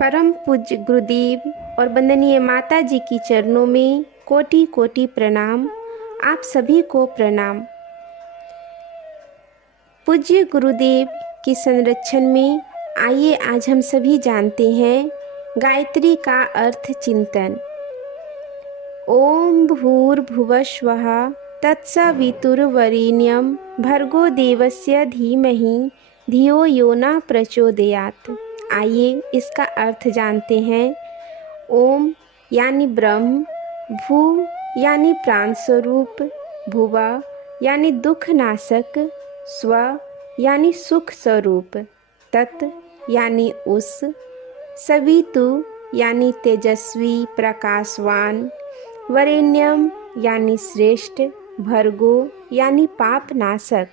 परम पूज्य गुरुदेव और वंदनीय माता जी की चरणों में कोटि कोटि प्रणाम। आप सभी को प्रणाम। पूज्य गुरुदेव के संरक्षण में आइए आज हम सभी जानते हैं गायत्री का अर्थ चिंतन। ओम भूर्भुवस्वः तत्सवितुर्वरेण्यं भर्गो देवस्य धीमहि धियो यो न प्रचोदयात्। आइए इसका अर्थ जानते हैं। ओम यानी ब्रह्म, भू यानी प्राण स्वरूप, भुव यानी दुख नाशक, स्व यानी सुख स्वरूप, तत् यानी उस, सवितु यानी तेजस्वी प्रकाशवान, वरेण्यम यानी श्रेष्ठ, भर्गो यानी पाप नाशक,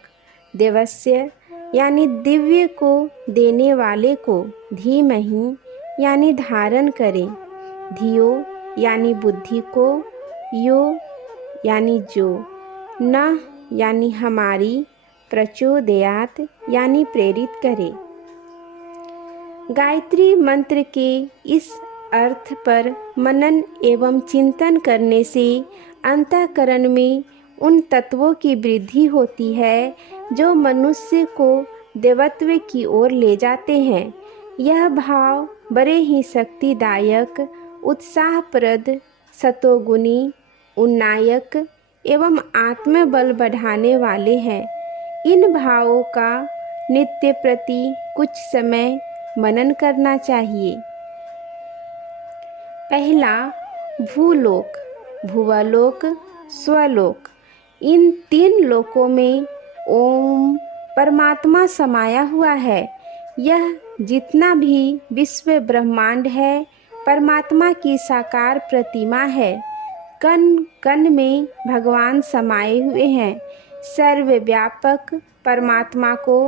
देवस्य यानी दिव्य को देने वाले को, धीमहि यानी धारण करें, धियो यानी बुद्धि को, यो यानी जो, न यानी हमारी, प्रचोदयात यानी प्रेरित करे। गायत्री मंत्र के इस अर्थ पर मनन एवं चिंतन करने से अंतःकरण में उन तत्वों की वृद्धि होती है जो मनुष्य को देवत्व की ओर ले जाते हैं। यह भाव बड़े ही शक्तिदायक, उत्साहप्रद, सतोगुणी, उन्नायक एवं आत्मबल बढ़ाने वाले हैं। इन भावों का नित्य प्रति कुछ समय मनन करना चाहिए। पहला, भूलोक, भुवलोक, स्वलोक। इन तीन लोकों में ओम परमात्मा समाया हुआ है। यह जितना भी विश्व ब्रह्मांड है परमात्मा की साकार प्रतिमा है। कण कण में भगवान समाये हुए हैं। सर्वव्यापक परमात्मा को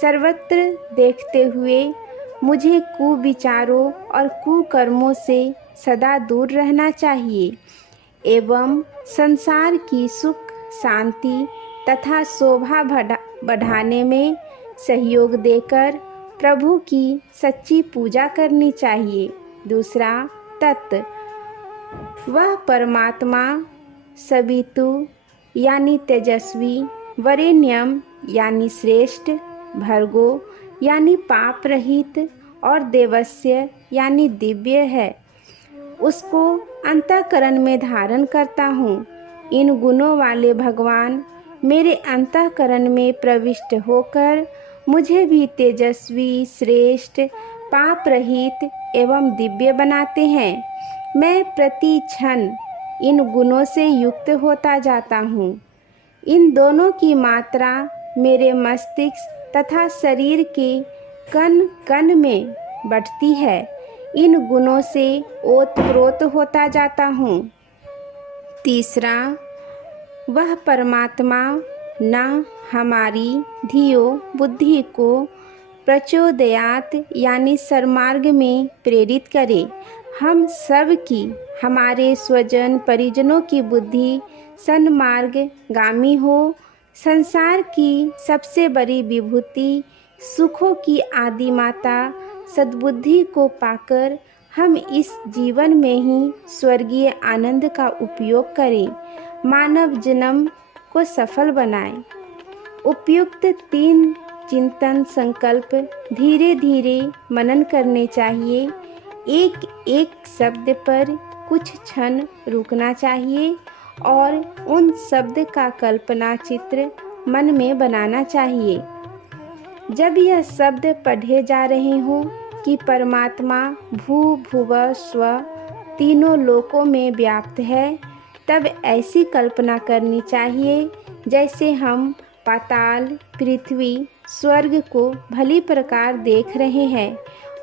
सर्वत्र देखते हुए मुझे कुविचारों और कुकर्मों से सदा दूर रहना चाहिए एवं संसार की सुख, शांति तथा शोभा बढ़ाने में सहयोग देकर प्रभु की सच्ची पूजा करनी चाहिए। दूसरा, तत्, वह परमात्मा सवितु यानी तेजस्वी, वरेण्यम यानी श्रेष्ठ, भर्गो यानी पाप रहित और देवस्य यानी दिव्य है। उसको अंतःकरण में धारण करता हूँ। इन गुणों वाले भगवान मेरे अंतःकरण में प्रविष्ट होकर मुझे भी तेजस्वी, श्रेष्ठ, पाप रहित एवं दिव्य बनाते हैं। मैं प्रति क्षण इन गुणों से युक्त होता जाता हूँ। इन दोनों की मात्रा मेरे मस्तिष्क तथा शरीर के कण कण में बढ़ती है। इन गुणों से ओतप्रोत होता जाता हूँ। तीसरा, वह परमात्मा न हमारी धियो बुद्धि को प्रचोदयात यानी सन्मार्ग में प्रेरित करे। हम सब की, हमारे स्वजन परिजनों की बुद्धि सन्मार्ग गामी हो। संसार की सबसे बड़ी विभूति, सुखों की आदि माता सद्बुद्धि को पाकर हम इस जीवन में ही स्वर्गीय आनंद का उपयोग करें, मानव जन्म को सफल बनाएं। उपयुक्त तीन चिंतन संकल्प धीरे धीरे मनन करने चाहिए। एक एक शब्द पर कुछ क्षण रुकना चाहिए और उन शब्द का कल्पना चित्र मन में बनाना चाहिए। जब यह शब्द पढ़े जा रहे हों कि परमात्मा भू भुव स्व तीनों लोकों में व्याप्त है, तब ऐसी कल्पना करनी चाहिए जैसे हम पाताल, पृथ्वी, स्वर्ग को भली प्रकार देख रहे हैं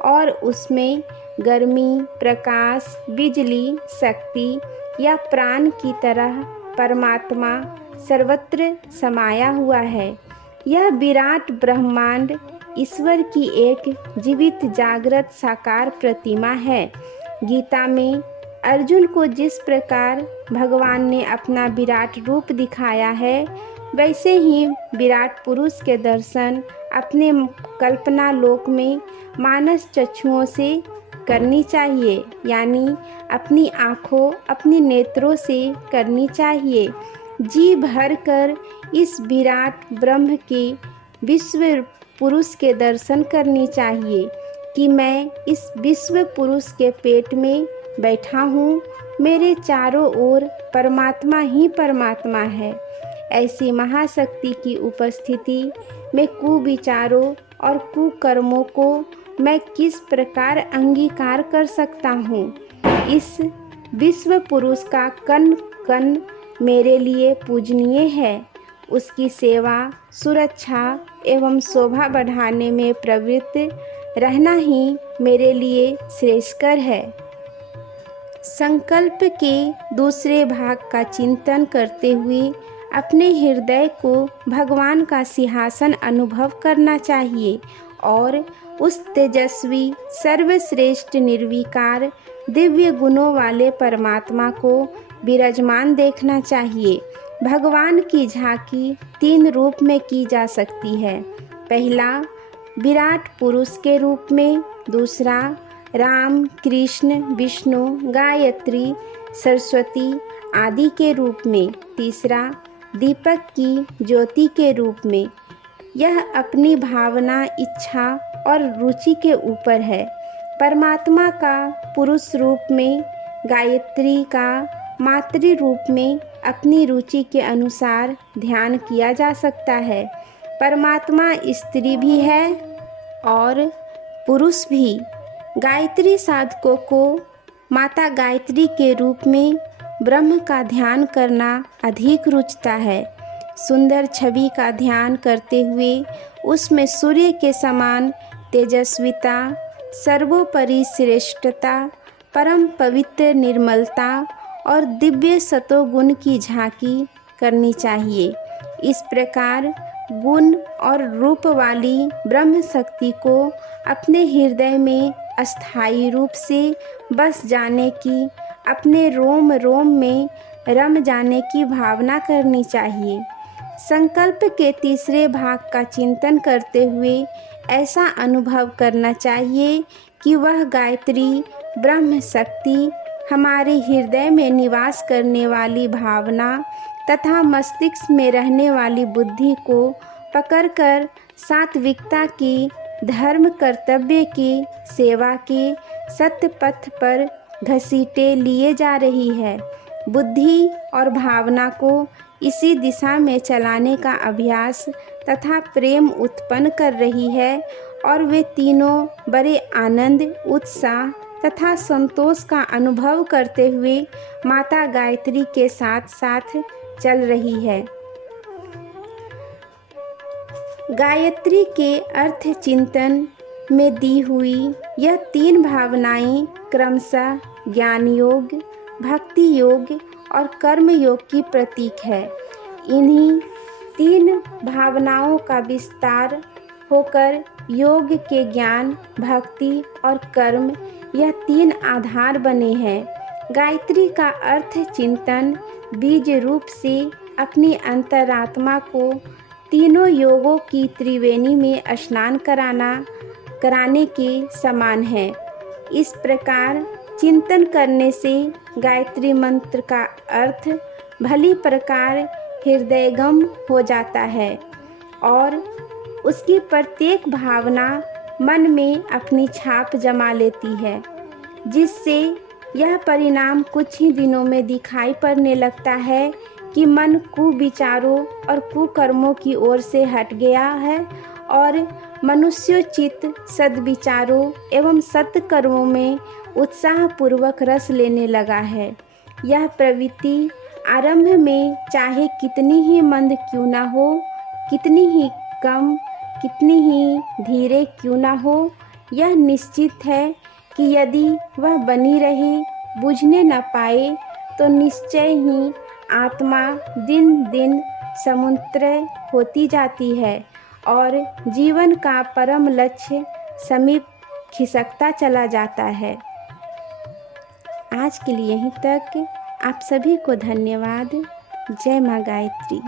और उसमें गर्मी, प्रकाश, बिजली, शक्ति या प्राण की तरह परमात्मा सर्वत्र समाया हुआ है। यह विराट ब्रह्मांड ईश्वर की एक जीवित जागृत साकार प्रतिमा है। गीता में अर्जुन को जिस प्रकार भगवान ने अपना विराट रूप दिखाया है, वैसे ही विराट पुरुष के दर्शन अपने कल्पना लोक में मानस चक्षुओं से करनी चाहिए, यानी अपनी आँखों, अपने नेत्रों से करनी चाहिए। जी भर कर इस विराट ब्रह्म के विश्व पुरुष के दर्शन करनी चाहिए कि मैं इस विश्व पुरुष के पेट में बैठा हूँ, मेरे चारों ओर परमात्मा ही परमात्मा है। ऐसी महाशक्ति की उपस्थिति में कुविचारों और कुकर्मों को मैं किस प्रकार अंगीकार कर सकता हूँ। इस विश्व पुरुष का कण कण मेरे लिए पूजनीय है। उसकी सेवा, सुरक्षा एवं शोभा बढ़ाने में प्रवृत्त रहना ही मेरे लिए श्रेयस्कर है। संकल्प के दूसरे भाग का चिंतन करते हुए अपने हृदय को भगवान का सिंहासन अनुभव करना चाहिए और उस तेजस्वी, सर्वश्रेष्ठ, निर्विकार, दिव्य गुणों वाले परमात्मा को विराजमान देखना चाहिए। भगवान की झांकी 3 रूप में की जा सकती है। पहला, विराट पुरुष के रूप में। दूसरा, राम, कृष्ण, विष्णु, गायत्री, सरस्वती आदि के रूप में। तीसरा, दीपक की ज्योति के रूप में। यह अपनी भावना, इच्छा और रुचि के ऊपर है। परमात्मा का पुरुष रूप में, गायत्री का मातृ रूप में अपनी रुचि के अनुसार ध्यान किया जा सकता है। परमात्मा स्त्री भी है और पुरुष भी। गायत्री साधकों को माता गायत्री के रूप में ब्रह्म का ध्यान करना अधिक रुचता है। सुंदर छवि का ध्यान करते हुए उसमें सूर्य के समान तेजस्विता, सर्वोपरि श्रेष्ठता, परम पवित्र निर्मलता और दिव्य सतोगुण की झांकी करनी चाहिए। इस प्रकार गुण और रूप वाली ब्रह्म शक्ति को अपने हृदय में अस्थायी रूप से बस जाने की, अपने रोम रोम में रम जाने की भावना करनी चाहिए। संकल्प के तीसरे भाग का चिंतन करते हुए ऐसा अनुभव करना चाहिए कि वह गायत्री ब्रह्म शक्ति हमारे हृदय में निवास करने वाली भावना तथा मस्तिष्क में रहने वाली बुद्धि को पकड़कर सात्विकता की, धर्म कर्तव्य की, सेवा के सत्य पथ पर घसीटे लिए जा रही है। बुद्धि और भावना को इसी दिशा में चलाने का अभ्यास तथा प्रेम उत्पन्न कर रही है और वे तीनों बड़े आनंद, उत्साह तथा संतोष का अनुभव करते हुए माता गायत्री के साथ साथ चल रही है। गायत्री के अर्थ चिंतन में दी हुई यह 3 भावनाएं क्रमशः ज्ञान योग, भक्ति योग और कर्म योग की प्रतीक है। इन्हीं 3 भावनाओं का विस्तार होकर योग के ज्ञान, भक्ति और कर्म, यह 3 आधार बने हैं। गायत्री का अर्थ चिंतन बीज रूप से अपनी अंतरात्मा को तीनों योगों की त्रिवेणी में स्नान कराने के समान है। इस प्रकार चिंतन करने से गायत्री मंत्र का अर्थ भली प्रकार हृदयगम हो जाता है और उसकी प्रत्येक भावना मन में अपनी छाप जमा लेती है, जिससे यह परिणाम कुछ ही दिनों में दिखाई पड़ने लगता है कि मन कुविचारों और कुकर्मों की ओर से हट गया है और मनुष्योचित सद्विचारों एवं सत्कर्मों में उत्साहपूर्वक रस लेने लगा है। यह प्रवृत्ति आरंभ में चाहे कितनी ही मंद क्यों ना हो, कितनी ही कम, कितनी ही धीरे क्यों ना हो, यह निश्चित है कि यदि वह बनी रहे, बुझने न पाए, तो निश्चय ही आत्मा दिन दिन समुद्र होती जाती है और जीवन का परम लक्ष्य समीप खिसकता चला जाता है। आज के लिए यहीं तक। आप सभी को धन्यवाद। जय माँ गायत्री।